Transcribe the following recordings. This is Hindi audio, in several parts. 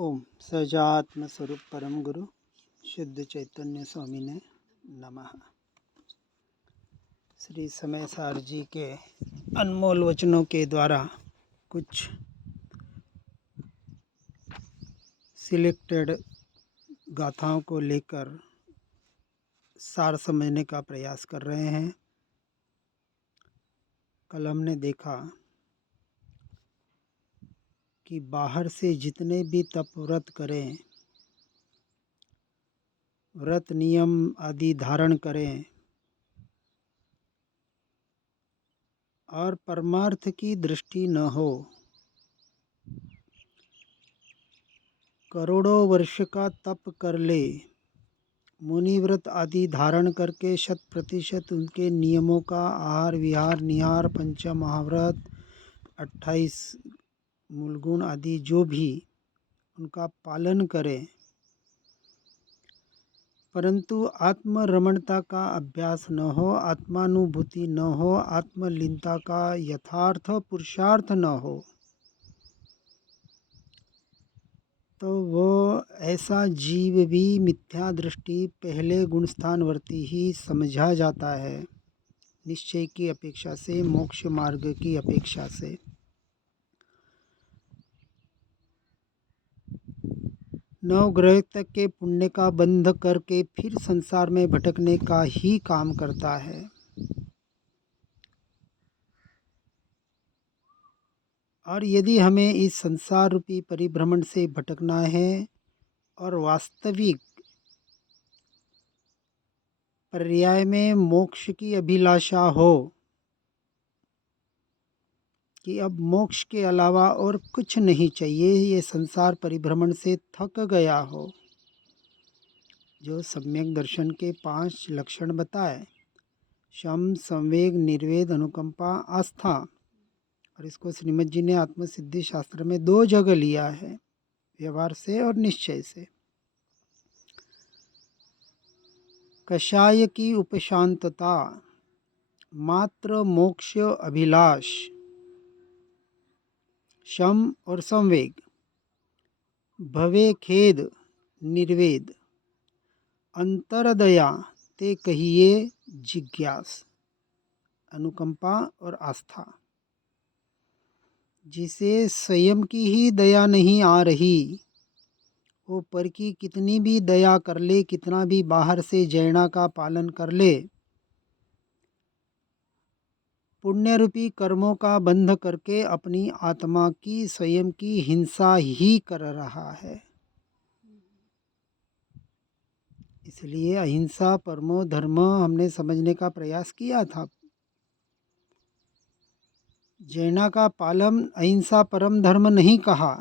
ओम सजात्म स्वरूप परम गुरु शुद्ध चैतन्य स्वामी ने नमः। श्री समय सार जी के अनमोल वचनों के द्वारा कुछ सिलेक्टेड गाथाओं को लेकर सार समझने का प्रयास कर रहे हैं। कल हमने देखा कि बाहर से जितने भी तप व्रत करें, व्रत नियम आदि धारण करें और परमार्थ की दृष्टि न हो, करोड़ों वर्ष का तप कर ले, मुनिव्रत आदि धारण करके 100% उनके नियमों का आहार विहार निहार पंच महाव्रत 28 मूलगुण आदि जो भी उनका पालन करें, परंतु आत्मरमणता का अभ्यास न हो, आत्मानुभूति न हो, आत्मलीनता का यथार्थ पुरुषार्थ न हो, तो वो ऐसा जीव भी मिथ्या दृष्टि पहले गुणस्थानवर्ती ही समझा जाता है, निश्चय की अपेक्षा से, मोक्ष मार्ग की अपेक्षा से। नवग्रह तक के पुण्य का बंध करके फिर संसार में भटकने का ही काम करता है। और यदि हमें इस संसार रूपी परिभ्रमण से भटकना है और वास्तविक पर्याय में मोक्ष की अभिलाषा हो कि अब मोक्ष के अलावा और कुछ नहीं चाहिए, ये संसार परिभ्रमण से थक गया हो, जो सम्यक दर्शन के 5 लक्षण बताए, शम संवेग निर्वेद अनुकंपा आस्था, और इसको श्रीमद जी ने आत्मसिद्धि शास्त्र में 2 जगह लिया है, व्यवहार से और निश्चय से। कषाय की उपशांतता, मात्र मोक्ष अभिलाष, शम और संवेग, भवे खेद निर्वेद, अंतरदया ते कहिए जिज्ञास, अनुकंपा और आस्था। जिसे स्वयं की ही दया नहीं आ रही, वो पर की कितनी भी दया कर ले, कितना भी बाहर से जैना का पालन कर ले, पुण्य रूपी कर्मों का बंध करके अपनी आत्मा की स्वयं की हिंसा ही कर रहा है। इसलिए अहिंसा परमो धर्म हमने समझने का प्रयास किया था। जैना का पालन अहिंसा परम धर्म नहीं कहा,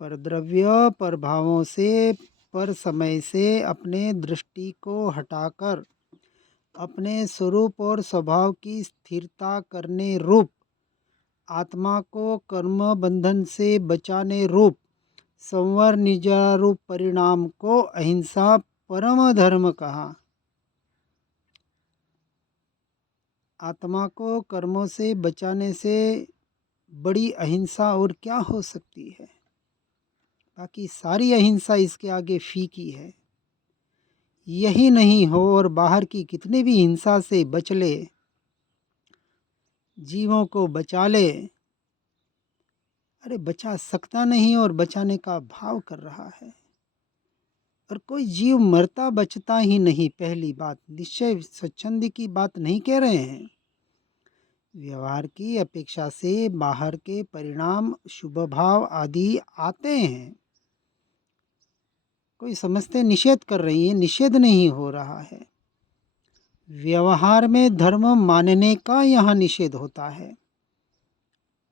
पर द्रव्य पर भावों से, पर समय से अपने दृष्टि को हटाकर अपने स्वरूप और स्वभाव की स्थिरता करने रूप, आत्मा को कर्म बंधन से बचाने रूप संवर निजारूप परिणाम को अहिंसा परम धर्म कहा। आत्मा को कर्मों से बचाने से बड़ी अहिंसा और क्या हो सकती है। बाकी सारी अहिंसा इसके आगे फीकी है। यही नहीं हो और बाहर की कितने भी हिंसा से बच ले, जीवों को बचा ले, अरे बचा सकता नहीं और बचाने का भाव कर रहा है, और कोई जीव मरता बचता ही नहीं। पहली बात, निश्चय स्वच्छंद की बात नहीं कह रहे हैं, व्यवहार की अपेक्षा से बाहर के परिणाम शुभ भाव आदि आते हैं। कोई समझते निषेध कर रही है, निषेध नहीं हो रहा है, व्यवहार में धर्म मानने का यहाँ निषेध होता है।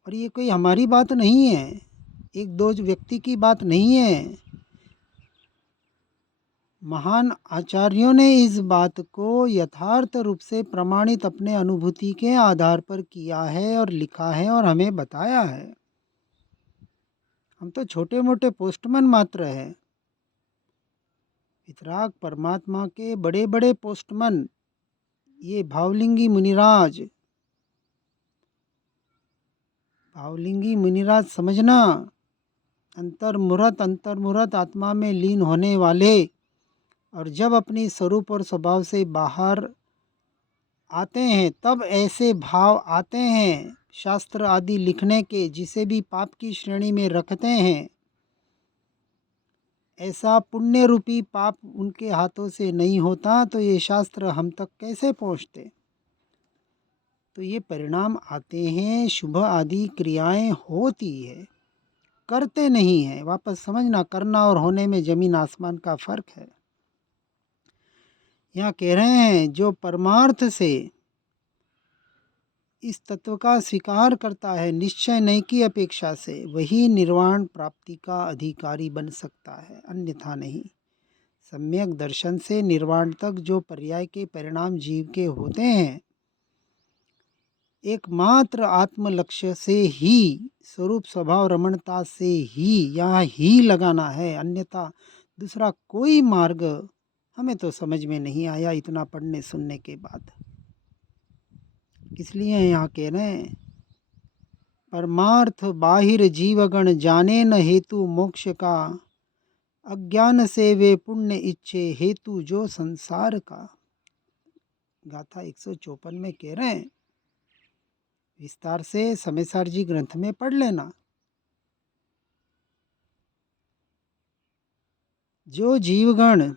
और ये कोई हमारी बात नहीं है, एक दो व्यक्ति की बात नहीं है, महान आचार्यों ने इस बात को यथार्थ रूप से प्रमाणित अपने अनुभूति के आधार पर किया है और लिखा है और हमें बताया है। हम तो छोटे मोटे पोस्टमैन मात्र हैं। वितराग परमात्मा के बड़े बड़े पोस्टमैन, ये भावलिंगी मुनिराज, भावलिंगी मुनिराज समझना, अंतर्मुहूर्त आत्मा में लीन होने वाले और जब अपनी स्वरूप और स्वभाव से बाहर आते हैं तब ऐसे भाव आते हैं शास्त्र आदि लिखने के, जिसे भी पाप की श्रेणी में रखते हैं। ऐसा पुण्य रूपी पाप उनके हाथों से नहीं होता तो ये शास्त्र हम तक कैसे पहुँचते। तो ये परिणाम आते हैं, शुभ आदि क्रियाएं होती है, करते नहीं है। वापस समझना, करना और होने में जमीन आसमान का फर्क है। यहाँ कह रहे हैं जो परमार्थ से इस तत्व का स्वीकार करता है निश्चय नहीं की अपेक्षा से, वही निर्वाण प्राप्ति का अधिकारी बन सकता है, अन्यथा नहीं। सम्यक दर्शन से निर्वाण तक जो पर्याय के परिणाम जीव के होते हैं, एकमात्र आत्म लक्ष्य से ही, स्वरूप स्वभाव रमणता से ही, यहाँ ही लगाना है, अन्यथा दूसरा कोई मार्ग हमें तो समझ में नहीं आया इतना पढ़ने सुनने के बाद। इसलिए यहाँ कह रहे हैं परमार्थ बाहिर जीवगण जाने न हेतु मोक्ष का, अज्ञान से वे पुण्य इच्छे हेतु जो संसार का। गाथा 154 में कह रहे हैं, विस्तार से समयसार जी ग्रंथ में पढ़ लेना। जो जीवगण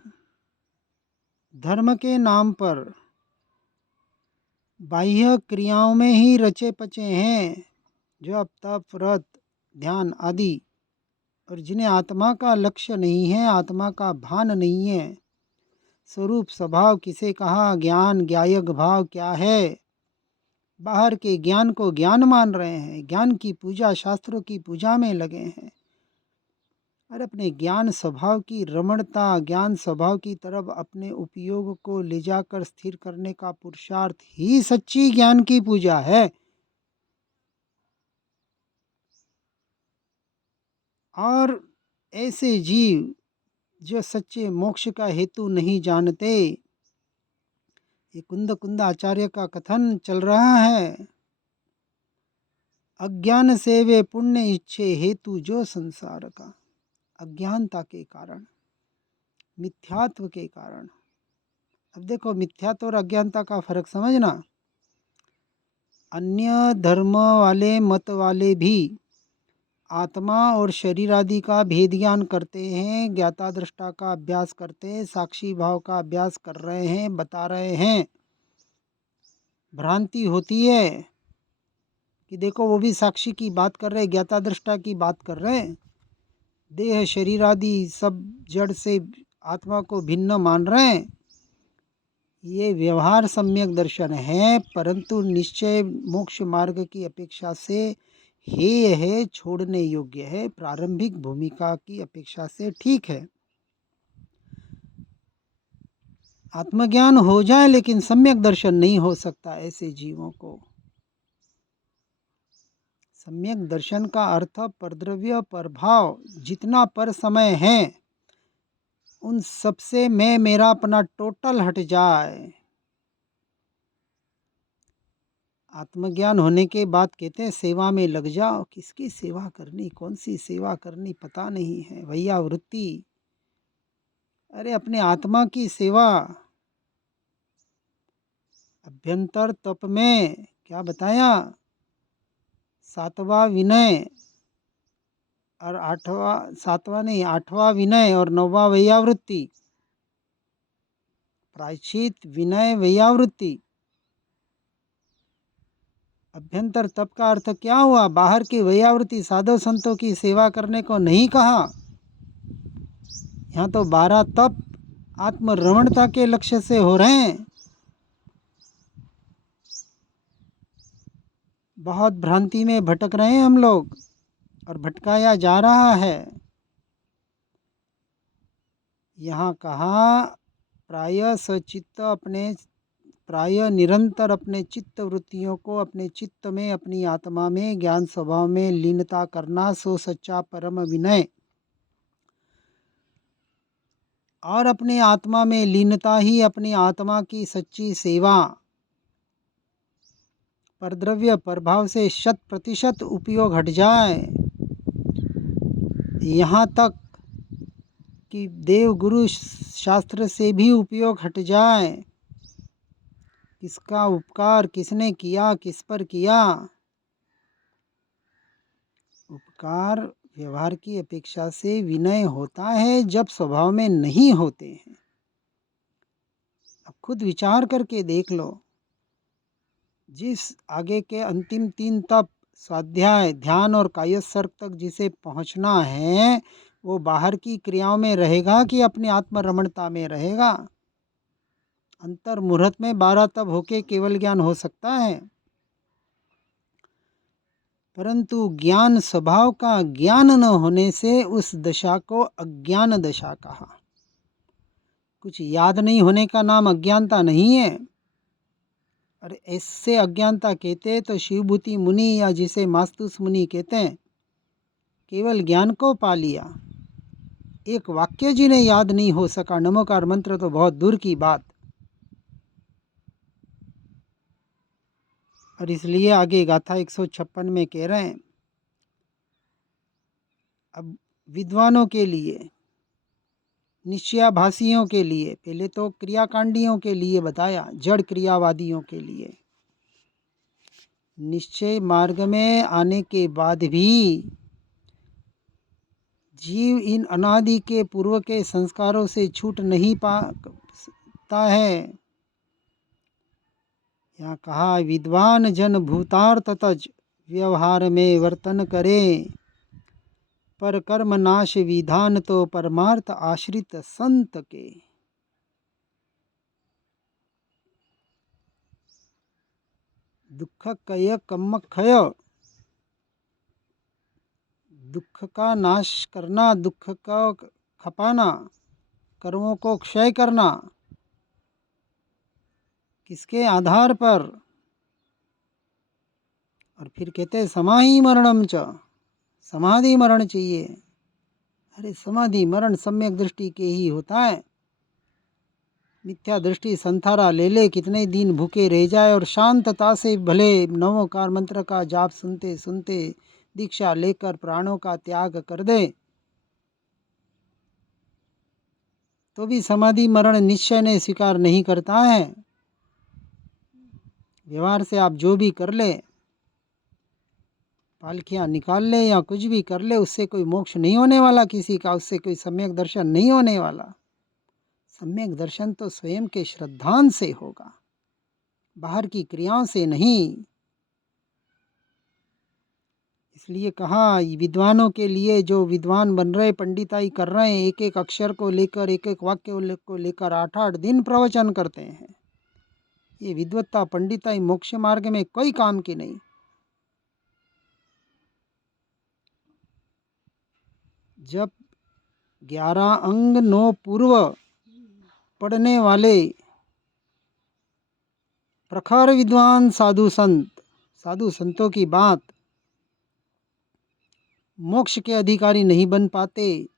धर्म के नाम पर बाह्य क्रियाओं में ही रचे पचे हैं, जप तप व्रत ध्यान आदि, और जिन्हें आत्मा का लक्ष्य नहीं है, आत्मा का भान नहीं है, स्वरूप स्वभाव किसे कहा, ज्ञान ज्ञायक भाव क्या है, बाहर के ज्ञान को ज्ञान मान रहे हैं, ज्ञान की पूजा शास्त्रों की पूजा में लगे हैं, और अपने ज्ञान स्वभाव की रमणता, ज्ञान स्वभाव की तरफ अपने उपयोग को ले जाकर स्थिर करने का पुरुषार्थ ही सच्ची ज्ञान की पूजा है। और ऐसे जीव जो सच्चे मोक्ष का हेतु नहीं जानते, ये कुंद आचार्य का कथन चल रहा है, अज्ञान से वे पुण्य इच्छे हेतु जो संसार का। अज्ञानता के कारण, मिथ्यात्व के कारण। अब देखो मिथ्यात्व और अज्ञानता का फर्क समझना। अन्य धर्म वाले मत वाले भी आत्मा और शरीर आदि का भेद ज्ञान करते हैं, ज्ञाता दृष्टा का अभ्यास करते हैं, साक्षी भाव का अभ्यास कर रहे हैं, बता रहे हैं। भ्रांति होती है कि देखो वो भी साक्षी की बात कर रहे हैं, ज्ञाता दृष्टा की बात कर रहे हैं, देह शरीर आदि सब जड़ से आत्मा को भिन्न मान रहे हैं। ये व्यवहार सम्यक दर्शन है, परंतु निश्चय मोक्ष मार्ग की अपेक्षा से हेय है, छोड़ने योग्य है, प्रारंभिक भूमिका की अपेक्षा से ठीक है। आत्मज्ञान हो जाए लेकिन सम्यक दर्शन नहीं हो सकता ऐसे जीवों को। सम्यक दर्शन का अर्थ परद्रव्य परभाव जितना पर समय है उन सबसे मैं मेरा अपना टोटल हट जाए। आत्मज्ञान होने के बाद कहते हैं सेवा में लग जाओ। किसकी सेवा करनी, कौन सी सेवा करनी पता नहीं है, भैया वृत्ति। अरे अपने आत्मा की सेवा। अभ्यंतर तप में क्या बताया, 7वां विनय और 8वां विनय और 9वां वैयावृत्ति। प्रायश्चित विनय वैयावृत्ति। अभ्यंतर तप का अर्थ क्या हुआ, बाहर की वैयावृत्ति साधु संतों की सेवा करने को नहीं कहा। यहाँ तो 12 तप आत्मरमणता के लक्ष्य से हो रहे हैं। बहुत भ्रांति में भटक रहे हैं हम लोग और भटकाया जा रहा है। यहाँ कहा प्राय सचित्त अपने, प्राय निरंतर अपने चित्त वृत्तियों को अपने चित्त में, अपनी आत्मा में, ज्ञान स्वभाव में लीनता करना, सो सच्चा परम विनय। और अपने आत्मा में लीनता ही अपनी आत्मा की सच्ची सेवा। परद्रव्य प्रभाव से 100% उपयोग हट जाए। यहाँ तक कि देव गुरु शास्त्र से भी उपयोग हट जाए, किसका उपकार किसने किया, किस पर किया। उपकार व्यवहार की अपेक्षा से विनय होता है जब स्वभाव में नहीं होते हैं। अब खुद विचार करके देख लो, जिस आगे के अंतिम 3 तप स्वाध्याय, ध्यान और कायस्वर्ग तक जिसे पहुंचना है, वो बाहर की क्रियाओं में रहेगा कि अपनी आत्मरमणता में रहेगा। अंतर मुहूर्त में 12 तप होके केवल ज्ञान हो सकता है, परंतु ज्ञान स्वभाव का ज्ञान न होने से उस दशा को अज्ञान दशा कहा। कुछ याद नहीं होने का नाम अज्ञानता नहीं है। और ऐसे अज्ञानता कहते तो शिवभूति मुनि या जिसे मास्तुस मुनि कहते हैं, केवल ज्ञान को पा लिया, एक वाक्य जिन्हें याद नहीं हो सका, नमोकार मंत्र तो बहुत दूर की बात। और इसलिए आगे गाथा 156 में कह रहे हैं, अब विद्वानों के लिए, निश्चयाभासियों के लिए, पहले तो क्रियाकांडियों के लिए बताया, जड़ क्रियावादियों के लिए। निश्चय मार्ग में आने के बाद भी जीव इन अनादि के पूर्व के संस्कारों से छूट नहीं पाता है। यहाँ कहा, विद्वान जन भूतार्थ तज व्यवहार में वर्तन करे, पर कर्म नाश विधान तो परमार्थ आश्रित संत के। दुख कय कम क्षय, दुख का नाश करना, दुख का खपाना, कर्मों को क्षय करना, किसके आधार पर। और फिर कहते समाहि मरणम च, समाधि मरण चाहिए। अरे समाधि मरण सम्यक दृष्टि के ही होता है। मिथ्या दृष्टि संथारा ले ले, कितने दिन भूखे रह जाए और शांतता से भले नवोकार मंत्र का जाप सुनते सुनते दीक्षा लेकर प्राणों का त्याग कर दे, तो भी समाधि मरण निश्चय ने स्वीकार नहीं करता है। व्यवहार से आप जो भी कर ले, पालखियाँ निकाल ले या कुछ भी कर ले, उससे कोई मोक्ष नहीं होने वाला किसी का, उससे कोई सम्यक दर्शन नहीं होने वाला। सम्यक दर्शन तो स्वयं के श्रद्धान से होगा, बाहर की क्रियाओं से नहीं। इसलिए कहा, विद्वानों के लिए, जो विद्वान बन रहे, पंडिताई कर रहे हैं, एक एक अक्षर को लेकर, एक एक वाक्य को लेकर 8-8 दिन प्रवचन करते हैं, ये विद्वत्ता पंडिताई मोक्ष मार्ग में कोई काम की नहीं। जब 11 अंग 9 पूर्व पढ़ने वाले प्रखर विद्वान साधु संतों की बात मोक्ष के अधिकारी नहीं बन पाते,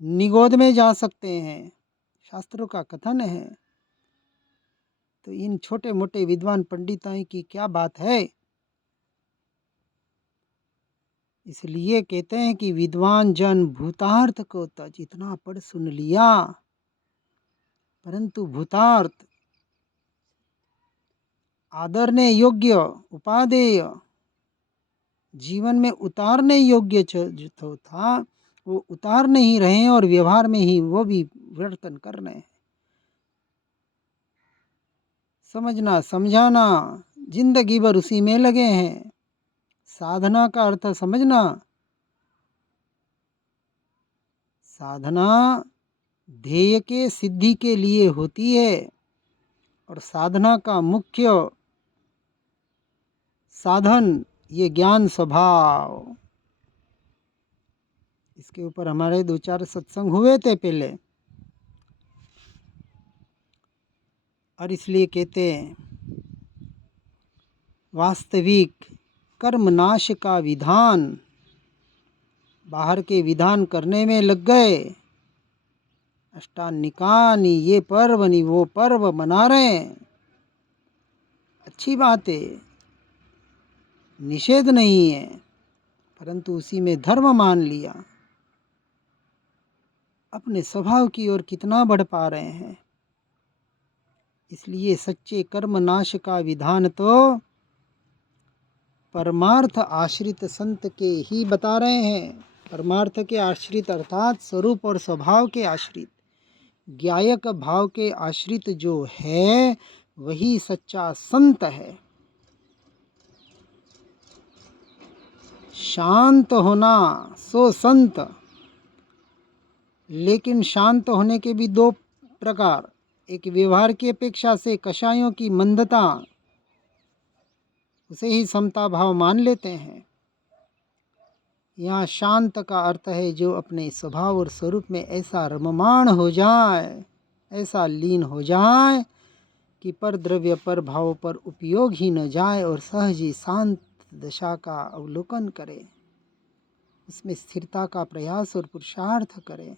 निगोद में जा सकते हैं, शास्त्रों का कथन है, तो इन छोटे मोटे विद्वान पंडितों की क्या बात है। इसलिए कहते हैं कि विद्वान जन भूतार्थ को तज, इतना पढ़ सुन लिया, परंतु भूतार्थ आदरने योग्य, उपादेय, जीवन में उतारने योग्य जो था, वो उतार नहीं रहे हैं और व्यवहार में ही वो भी वर्तन कर रहे हैं। समझना समझाना, जिंदगी भर उसी में लगे हैं। साधना का अर्थ समझना, साधना ध्येय के सिद्धि के लिए होती है, और साधना का मुख्य साधन ये ज्ञान स्वभाव। इसके ऊपर हमारे 2-4 सत्संग हुए थे पहले। और इसलिए कहते हैं, वास्तविक कर्मनाश का विधान, बाहर के विधान करने में लग गए, अष्टानिकानी, ये पर्व नहीं वो पर्व मना रहे हैं, अच्छी बात है, निषेध नहीं है, परंतु उसी में धर्म मान लिया, अपने स्वभाव की ओर कितना बढ़ पा रहे हैं। इसलिए सच्चे कर्म नाश का विधान तो परमार्थ आश्रित संत के ही बता रहे हैं। परमार्थ के आश्रित अर्थात स्वरूप और स्वभाव के आश्रित, ज्ञायक भाव के आश्रित जो है वही सच्चा संत है। शांत होना सो संत। लेकिन शांत होने के भी दो प्रकार, एक व्यवहार की अपेक्षा से कषायों की मंदता, उसे ही समता भाव मान लेते हैं। यहाँ शांत का अर्थ है जो अपने स्वभाव और स्वरूप में ऐसा रममाण हो जाए, ऐसा लीन हो जाए कि पर द्रव्य पर भाव पर उपयोग ही न जाए और सहज ही शांत दशा का अवलोकन करे, उसमें स्थिरता का प्रयास और पुरुषार्थ करे,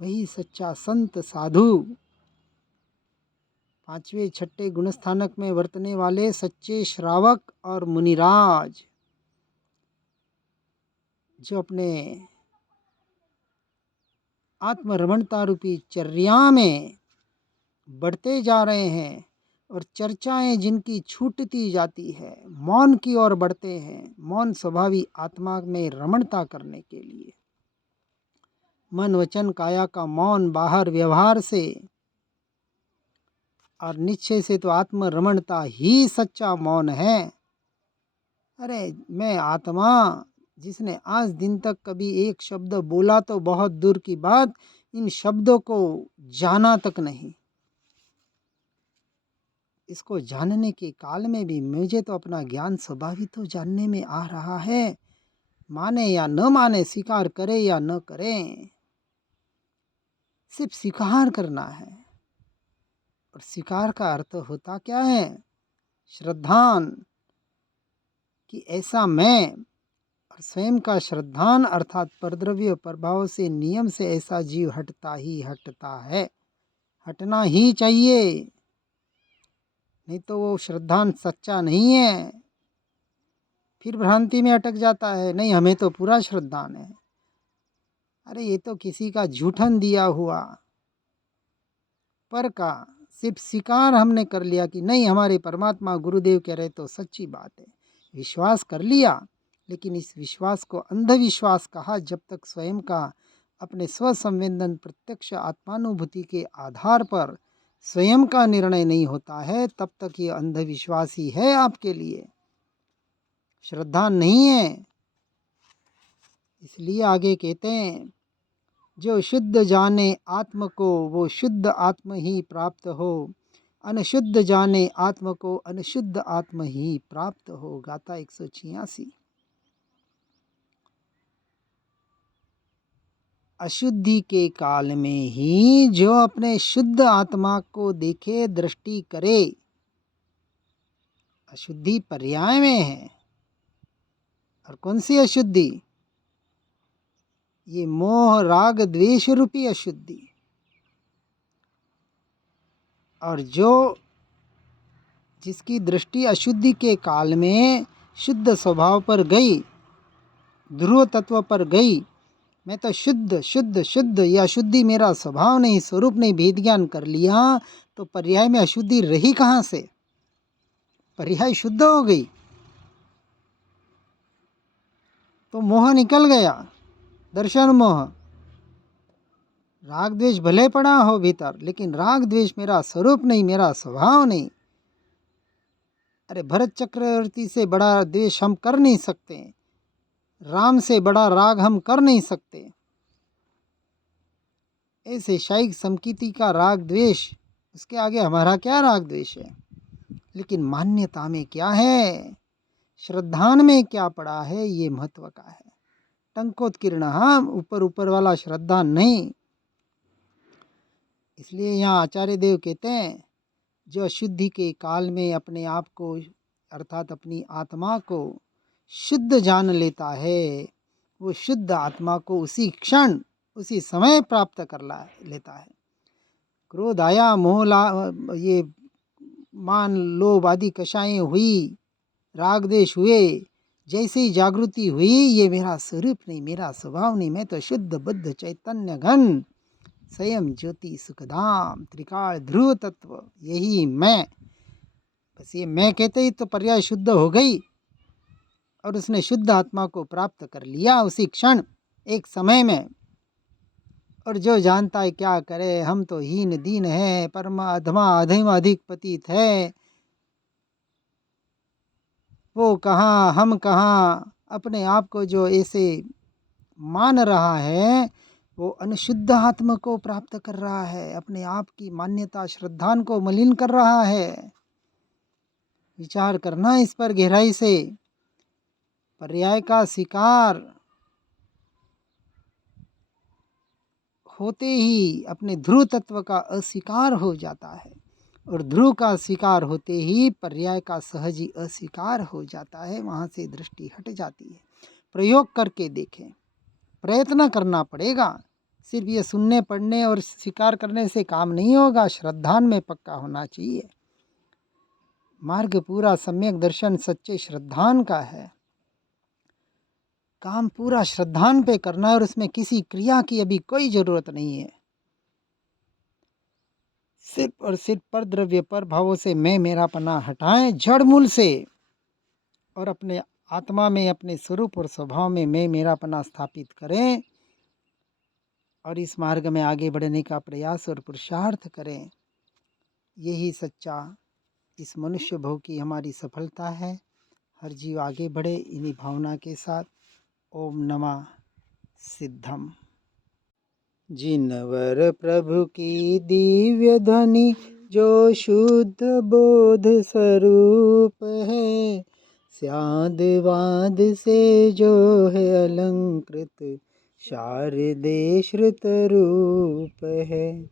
वही सच्चा संत साधु। पांचवें छठे गुणस्थानक में वर्तने वाले सच्चे श्रावक और मुनिराज जो अपने आत्मरमणता रूपी चर्या में बढ़ते जा रहे हैं और चर्चाएं जिनकी छूटती जाती है, मौन की ओर बढ़ते हैं, मौन स्वभावी आत्मा में रमणता करने के लिए। मन वचन काया का मौन बाहर व्यवहार से और निश्चय से तो आत्मरमणता ही सच्चा मौन है। अरे मैं आत्मा, जिसने आज दिन तक कभी एक शब्द बोला तो बहुत दूर की बात, इन शब्दों को जाना तक नहीं, इसको जानने के काल में भी मुझे तो अपना ज्ञान स्वभावित तो जानने में आ रहा है। माने या न माने, स्वीकार करे या न करें, सिर्फ स्वीकार करना है। और स्वीकार का अर्थ होता क्या है? श्रद्धान, कि ऐसा मैं, और स्वयं का श्रद्धान अर्थात परद्रव्य प्रभाव से नियम से ऐसा जीव हटता ही हटता है, हटना ही चाहिए, नहीं तो वो श्रद्धान सच्चा नहीं है। फिर भ्रांति में अटक जाता है, नहीं हमें तो पूरा श्रद्धान है। अरे ये तो किसी का झूठन दिया हुआ पर का सिर्फ स्वीकार हमने कर लिया कि नहीं हमारे परमात्मा गुरुदेव कह रहे तो सच्ची बात है, विश्वास कर लिया। लेकिन इस विश्वास को अंधविश्वास कहा जब तक स्वयं का अपने स्वसंवेदन प्रत्यक्ष आत्मानुभूति के आधार पर स्वयं का निर्णय नहीं होता है, तब तक ये अंधविश्वास ही है, आपके लिए श्रद्धा नहीं है। इसलिए आगे कहते हैं, जो शुद्ध जाने आत्म को वो शुद्ध आत्म ही प्राप्त हो, अनशुद्ध जाने आत्म को अनशुद्ध आत्म ही प्राप्त हो। गाथा 186। अशुद्धि के काल में ही जो अपने शुद्ध आत्मा को देखे, दृष्टि करे, अशुद्धि पर्याय में है। और कौन सी अशुद्धि? ये मोह राग द्वेष रूपी अशुद्धि। और जो जिसकी दृष्टि अशुद्धि के काल में शुद्ध स्वभाव पर गई, ध्रुव तत्व पर गई, मैं तो शुद्ध शुद्ध शुद्ध, या अशुद्धि मेरा स्वभाव नहीं, स्वरूप नहीं, भेद ज्ञान कर लिया, तो पर्याय में अशुद्धि रही कहाँ से? पर्याय शुद्ध हो गई तो मोह निकल गया, दर्शन मोह। राग द्वेष भले पड़ा हो भीतर, लेकिन राग द्वेष मेरा स्वरूप नहीं, मेरा स्वभाव नहीं। अरे भरत चक्रवर्ती से बड़ा द्वेष हम कर नहीं सकते, राम से बड़ा राग हम कर नहीं सकते। ऐसे शाइक समकीति का राग द्वेष, उसके आगे हमारा क्या राग द्वेष है? लेकिन मान्यता में क्या है, श्रद्धान में क्या पड़ा है, ये महत्व का है। टंकोत्कीर्ण, हाँ, ऊपर ऊपर वाला श्रद्धा नहीं। इसलिए यहाँ आचार्य देव कहते हैं, जो अशुद्धि के काल में अपने आप को अर्थात अपनी आत्मा को शुद्ध जान लेता है, वो शुद्ध आत्मा को उसी क्षण उसी समय प्राप्त कर लेता है। क्रोध आया, मोह ये मान लोभ आदि कषाएं हुई, राग द्वेष हुए, जैसे ही जागृति हुई, ये मेरा स्वरूप नहीं, मेरा स्वभाव नहीं, मैं तो शुद्ध बुद्ध चैतन्य घन स्वयं ज्योति सुखधाम त्रिकाल ध्रुव तत्व, यही मैं। बस ये मैं कहते ही तो पर्याय शुद्ध हो गई और उसने शुद्ध आत्मा को प्राप्त कर लिया उसी क्षण, एक समय में। और जो जानता है क्या करे, हम तो हीन दीन है, परम अधमा अधम अधिक पतित है, वो कहाँ हम कहाँ, अपने आप को जो ऐसे मान रहा है वो अनशुद्ध आत्मा को प्राप्त कर रहा है, अपने आप की मान्यता श्रद्धान को मलिन कर रहा है। विचार करना इस पर गहराई से। पर्याय का शिकार होते ही अपने ध्रुव तत्व का अस्वीकार हो जाता है, और ध्रुव का स्वीकार होते ही पर्याय का सहज ही अस्वीकार हो जाता है, वहाँ से दृष्टि हट जाती है। प्रयोग करके देखें, प्रयत्न करना पड़ेगा। सिर्फ ये सुनने पढ़ने और स्वीकार करने से काम नहीं होगा, श्रद्धान में पक्का होना चाहिए। मार्ग पूरा सम्यक दर्शन सच्चे श्रद्धान का है। काम पूरा श्रद्धान पे करना है और उसमें किसी क्रिया की अभी कोई जरूरत नहीं है। सिर्फ और सिर्फ पर द्रव्य पर भावों से मैं मेरापना हटाएं जड़ मूल से, और अपने आत्मा में, अपने स्वरूप और स्वभाव में मैं मेरापना स्थापित करें, और इस मार्ग में आगे बढ़ने का प्रयास और पुरुषार्थ करें। यही सच्चा इस मनुष्य भोग की हमारी सफलता है। हर जीव आगे बढ़े इन्हीं भावना के साथ। ओम नमः सिद्धम। जिनवर प्रभु की दिव्य ध्वनि जो शुद्ध बोध स्वरूप है, स्याद वाद से जो है अलंकृत शारदे श्रुत रूप है।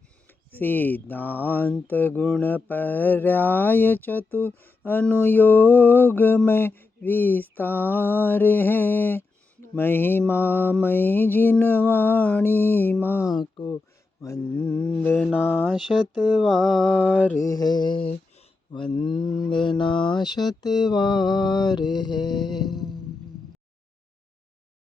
सिद्धांत गुण पर्याय चतु अनुयोग में विस्तार है। महिमा मई जिन वाणी माँ को वंदना शतवार है, वंदना शतवार है।